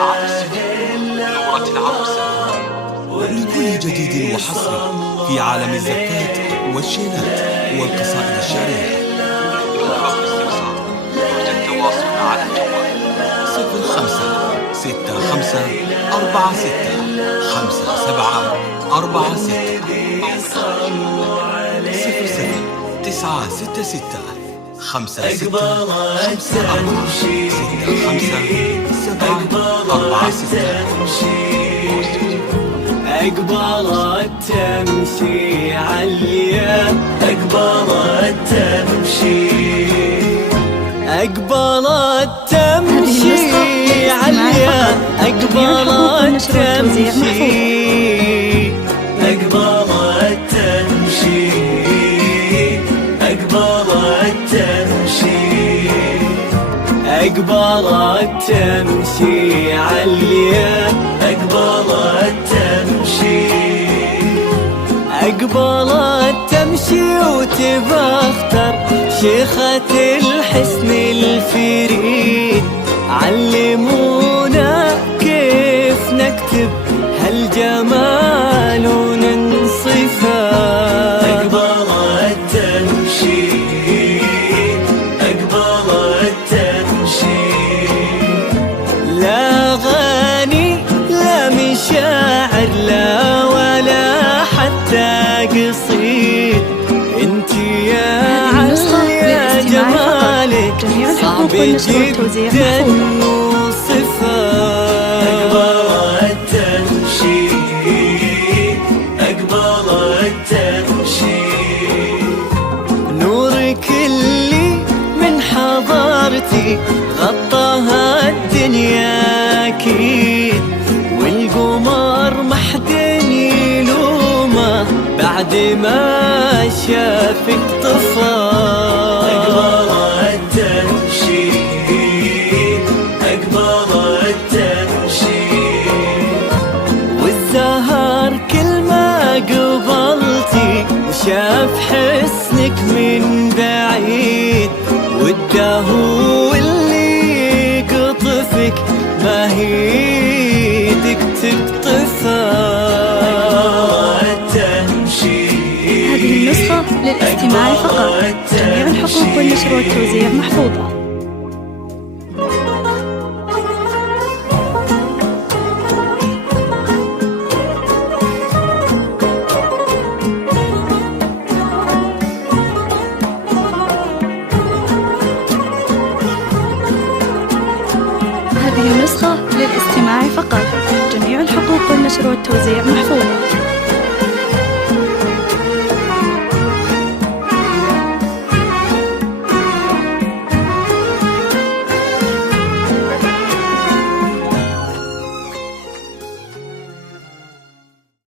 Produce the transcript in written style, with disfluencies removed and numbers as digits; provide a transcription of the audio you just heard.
على السجود نورة العروسة. لكل جديد وحصري في عالم الزفات والشيلات والقصائد الشعرية. للرغم استفسار يرجى التواصل على الجوال 0565465746 أقبلت تمشي عليا، أقبلت تمشي، أقبلت تمشي عليا، أقبلت تمشي، أقبلت تمشي، أقبلت تمشي، أقبلت تمشي عليا، أقبلت تمشي، أقبلت تمشي وتبختر شيخة الحسن الفريد. علمونا كيف نكتب هالجمال وننصفه. أقبلت تمشي، أقبلت تمشي، لا غني لا مشاعر لا ولا حتى قصيد. انتي يا عليا جمالك صعب جدا وصفه. أقبلت تمشي، أقبلت تمشي، نورك اللي من حضرتي غطاها الدنيا أكيد، والقمر محد يلومه بعد ما شافك طفى. أقبلت تمشي، أقبلت تمشي، والزهر كل ما قبلتي وشاف حسنك من بعيد، والدهو اللي قطفك ما هيدك تقطفه. هذه النسخة للاستماع فقط. جميع الحقوق والنشر والتوزيع محفوظة. هذه النسخة للاستماع فقط. جميع الحقوق والنشر والتوزيع محفوظة.